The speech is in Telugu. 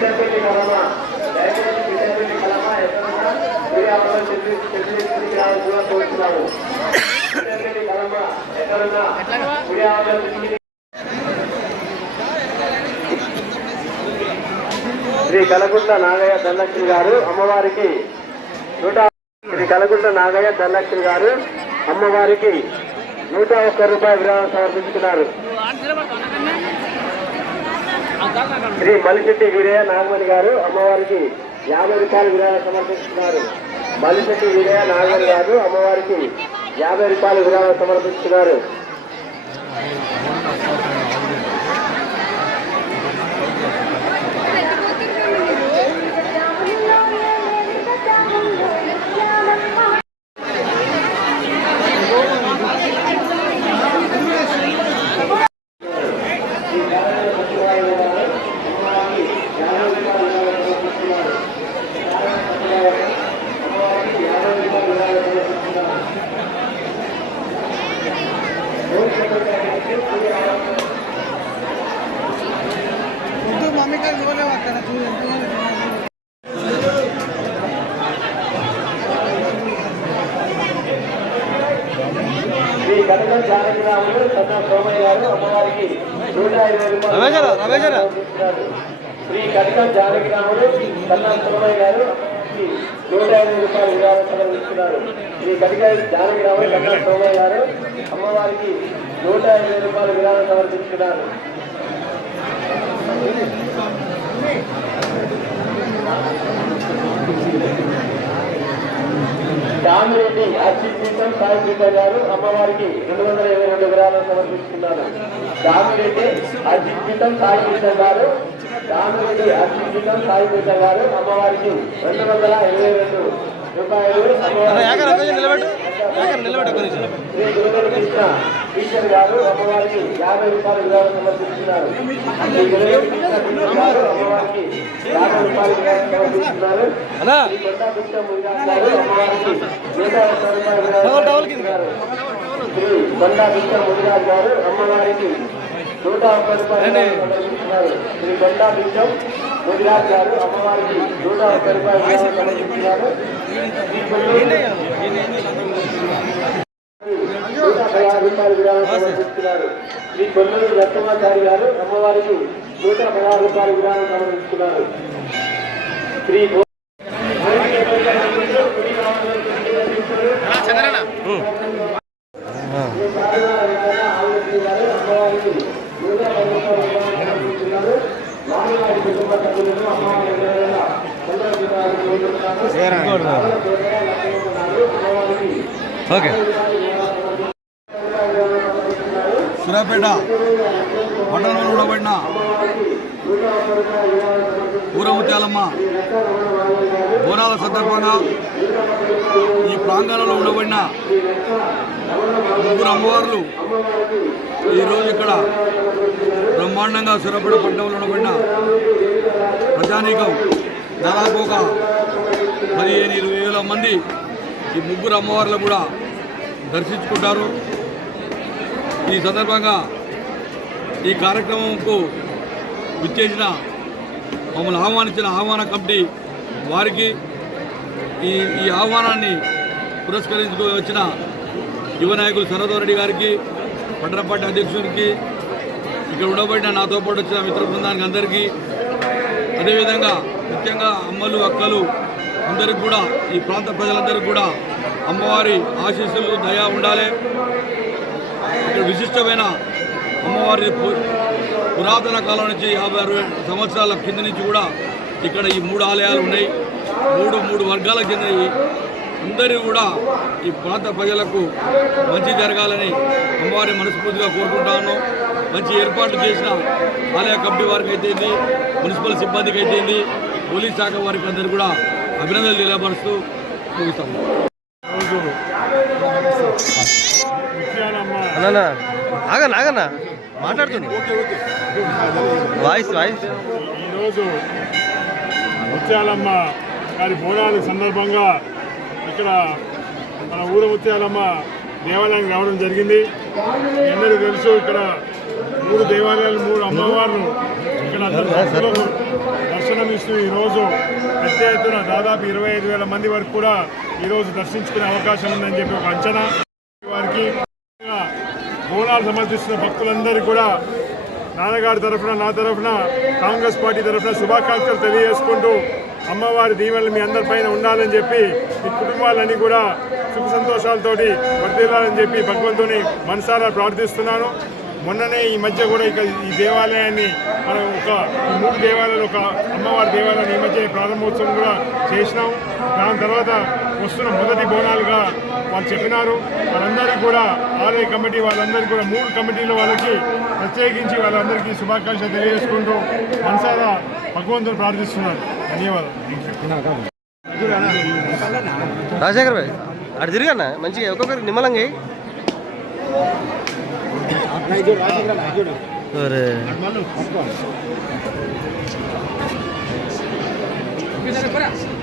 దయచేసి ఎక్కడన్నా కోరుతున్నాము. ఎక్కడన్నా శ్రీ కలగుంట నాగయ్య ధనలక్ష్మి గారు అమ్మవారికి నూట శ్రీ కలగుంట నాగయ్య ధనలక్ష్మి గారు అమ్మవారికి నూట ఒక్క రూపాయ విరాళం సమర్పించుకున్నారు. శ్రీ మలిశెట్టి వీరయ్య నాగమణి గారు అమ్మవారికి యాభై రూపాయల విరాళం సమర్పిస్తున్నారు. మలిశెట్టి వీరయ్య నాగమణి గారు అమ్మవారికి యాభై రూపాయల విరాళం సమర్పిస్తున్నారు. శ్రీ కనకం జానకిరాములు సన్నా సోమయ్య గారు అమ్మవారికి నూట ఇరవై రూపాయలు శ్రీ కనకం జానకిరాములు సన్నా సోమయ్య గారు నూట ఇరవై రూపాయలు విరాళం సమర్పిస్తున్నారు శ్రీ కనక జానకిరాములు సన్నా సోమయ్య గారు అమ్మవారికి నూట ఇరవై రూపాయలు విరాళం సమర్పిస్తున్నారు దామిరెడ్డి అర్జిత్ పీఠం సాయి పీఠం గారు అమ్మవారికి రెండు వందల ఇరవై రెండు విరాళాలు సమర్పిస్తున్నారు దామిరెడ్డి అర్జిత్ పీఠం సాయి పీఠం గారు దామిరెడ్డి అర్జిత్ పీఠం సాయి పీఠం గారు అమ్మవారికి రెండు వందల ఇరవై రెండు రూపాయలు శ్రీ గురువుల కృష్ణ టీచర్ గారు అమ్మవారికి యాభై రూపాయలు విరాళం సమర్పిస్తున్నారు. శ్రీ గురువుల కృష్ణ టీచర్ గారు అమ్మవారికి యాభై రూపాయలు విరాళం సమర్పిస్తున్నారు. శ్రీ కొండా కృష్ణ గారు అమ్మవారికి నూట ఒక్క రూపాయలు విరాళం టవల్ టవల్ కింద. సమర్పిస్తున్నారు. శ్రీ కొండా కృష్ణ మునిరాజు గారు అమ్మవారికి నూట ఒక్క రూపాయలు విరాళం సమర్పిస్తున్నారు. శ్రీ కొండా కృష్ణ గారు అమ్మవారికి నూట రూపాయలు కొల్లూరు నూట పదహారు రూపాయలు విరాళం సమర్పిస్తున్నారు శ్రీ కొల్లూరు రత్నమాచారి గారు అమ్మవారికి నూట పదహారు రూపాయలు విరాళం సమర్పిస్తున్నారు శ్రీ గో- అమ్మవారికి నూట పది రూపాయలు విరాళం సమర్పిస్తున్నారు మామిడి కుటుంబ సభ్యులను అమ్మవారి విరాళాల వందల రూపాయలు కోరుతున్నారు. అమ్మవారికి ఓకే. సూర్యాపేట పట్టణంలో ఉండబడిన ఊరముత్యాలమ్మ బోనాల సందర్భంగా ఈ ప్రాంగణంలో ఉండబడిన ముగ్గురు అమ్మవార్లు ఈరోజు ఇక్కడ బ్రహ్మాండంగా సూర్యాపేట పట్టణంలో ఉండబడిన ప్రజానీకం దాదాపు ఒక పదిహేను ఇరవై వేల మంది ఈ ముగ్గురు అమ్మవార్లు కూడా దర్శించుకుంటారు. ఈ సందర్భంగా ఈ కార్యక్రమంకు విచ్చేసిన మమ్మల్ని ఆహ్వానించిన ఆహ్వాన కమిటీ వారికి ఈ ఈ ఆహ్వానాన్ని పురస్కరించుకు వచ్చిన యువ నాయకులు సరోదర్ గారికి పట్టణ అధ్యక్షుడికి ఇక్కడ ఉండబడిన నాతో పాటు వచ్చిన మిత్ర బృందానికి అందరికీ. అదేవిధంగా ముఖ్యంగా అమ్మలు అక్కలు అందరికి కూడా ఈ ప్రాంత ప్రజలందరికీ కూడా అమ్మవారి ఆశీస్సులు దయ ఉండాలి. ఇక్కడ విశిష్టమైన అమ్మవారి పురాతన కాలం నుంచి యాభై అరవై సంవత్సరాల కింద నుంచి కూడా ఇక్కడ ఈ మూడు ఆలయాలు ఉన్నాయి. మూడు మూడు వర్గాలకు చెందిన అందరూ కూడా ఈ ప్రాంత ప్రజలకు మంచి జరగాలని అమ్మవారి మనస్ఫూర్తిగా కోరుకుంటా ఉన్నాం. మంచి ఏర్పాట్లు చేసిన ఆలయ కమిటీ వారికి అయితేంది మున్సిపల్ సిబ్బందికి అయితేంది పోలీస్ శాఖ వారికి అందరూ కూడా అభినందనలు తెలియపరుస్తూ ముగిస్తాము అన్న ఆగన్న ఆగన్న. మాట్లాడుతుంది వాయిస్ వాయిస్. ఈరోజు ముత్యాలమ్మ గారి బోనాల సందర్భంగా ఇక్కడ మన ఊరు ముత్యాలమ్మ దేవాలయానికి రావడం జరిగింది. మీ అందరికీ తెలుసు ఇక్కడ మూడు దేవాలయాలు మూడు అమ్మవార్లు ఇక్కడ అందరు ఈరోజు పెద్ద ఎత్తున దాదాపు ఇరవై ఐదు వేల మంది వరకు కూడా ఈరోజు దర్శించుకునే అవకాశం ఉందని చెప్పి ఒక అంచనా. వారికి బోనాలు సమర్పిస్తున్న భక్తులందరికీ కూడా నాన్నగారి తరఫున నా తరఫున కాంగ్రెస్ పార్టీ తరఫున శుభాకాంక్షలు తెలియజేసుకుంటూ అమ్మవారి దీవెనలు మీ అందరిపైన ఉండాలని చెప్పి ఈ కుటుంబాలన్నీ కూడా సుఖ సంతోషాలతోటి వర్దిల్లాలని చెప్పి భగవంతుని మనసారా ప్రార్థిస్తున్నాను. మొన్ననే ఈ మధ్య కూడా ఇక ఈ దేవాలయాన్ని మనం ఒక మూడు దేవాలయాలు ఒక అమ్మవారి దేవాలయాన్ని ఈ మధ్య ప్రారంభోత్సవం కూడా చేసినాం. దాని తర్వాత వస్తున్న మొదటి బోనాలుగా వాళ్ళు చెప్పినారు. వాళ్ళందరికీ కూడా ఆలయ కమిటీ వాళ్ళందరికీ కూడా మూడు కమిటీల వాళ్ళకి ప్రత్యేకించి వాళ్ళందరికీ శుభాకాంక్షలు తెలియజేసుకుంటూ మనసారా భగవంతుని ప్రార్థిస్తున్నారు. ధన్యవాదాలు. రాజశేఖర్ భాయ్ అటు తిరిగన్నా మంచిగా ఒక్కొక్కరికి నిమ్మలంగా અરે ખરા